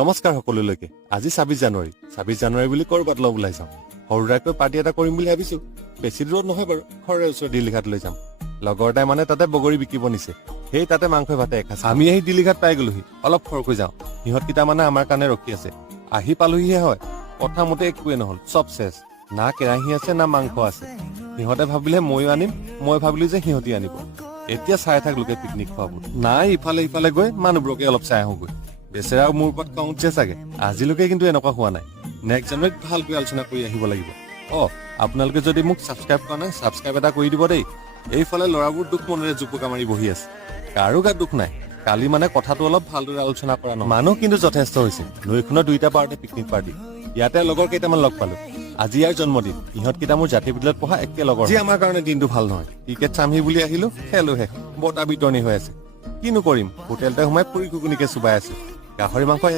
নমস্কাৰ সকলোলৈকে আজি 26 জানুৱাৰী বুলি কৰবাত লগ ওলাই যাম সৰুৰাকৈ পাৰ্টি এটা কৰিম বুলি ভাবিছো বেছি দূৰত নহয় বাৰু ঘৰৰ ওচৰৰ দিলিঘাট লৈ যাম লগৰ তাই মানে তাতে বগৰী বিকিব নিছে সেই তাতে মাংস ভাতে এখাস আমি এই দিলিঘাট পাই গলোহি অলপ খৰকৈ যাওঁ হিহত কিটা মানে আমাৰ কাৰণে ৰখি আছে আহি পালোহিহে হয় কথা মতে একোৱে নহল সব শেষ না কেৰাহী আছে না মাংস আছে হিহতে ভাবিলে ময়ো আনিম মই ভাবিলো যে হিহতি আনিব এতিয়া চাই থাক লোকে পিকনিক খোৱাব নাই ইফালে গৈ মানুহবোৰকে অলপ চাই আহোগৈ বেচেৰা মোৰ ওপৰত খং উঠিছে চাগে আজিলৈকে কিন্তু এনেকুৱা হোৱা নাই নেক্সট জানুৱাৰীত ভালকৈ আলোচনা কৰি আহিব লাগিব আপোনালোকে যদি মোক সাবস্ক্ৰাইব কৰা নাই সাবস্ক্ৰাইব এটা কৰি দিব দেই এইফালে লৰাবোৰ দুখ মনেৰে জুপুকা মাৰি বহি আছে কাৰো গাত দুখ নাই কালি মানে কথাটো অলপ ভালদৰে আলোচনা কৰা নহয় মানুহ কিন্তু যথেষ্ট হৈছে নৈখনৰ দুইটা পাৰ্টি পিকনিক পাৰ্টি ইয়াতে লগৰ কেইটামান লগ পালো আজি ইয়াৰ জন্মদিন ইহঁত কেইটা মোৰ জাতি বিদ্যালয়ত পঢ়া একে লগৰ যি আমাৰ কাৰণে দিনটো ভাল নহয় ক্ৰিকেট চামহি বুলি আহিলো খেলো শেষ বটা বিতৰণি হৈ আছে কিনো কৰিম হোটেলতে সোমাই পুৰি ঘুগুনিকে চুবাই আছো গাহৰি মাংস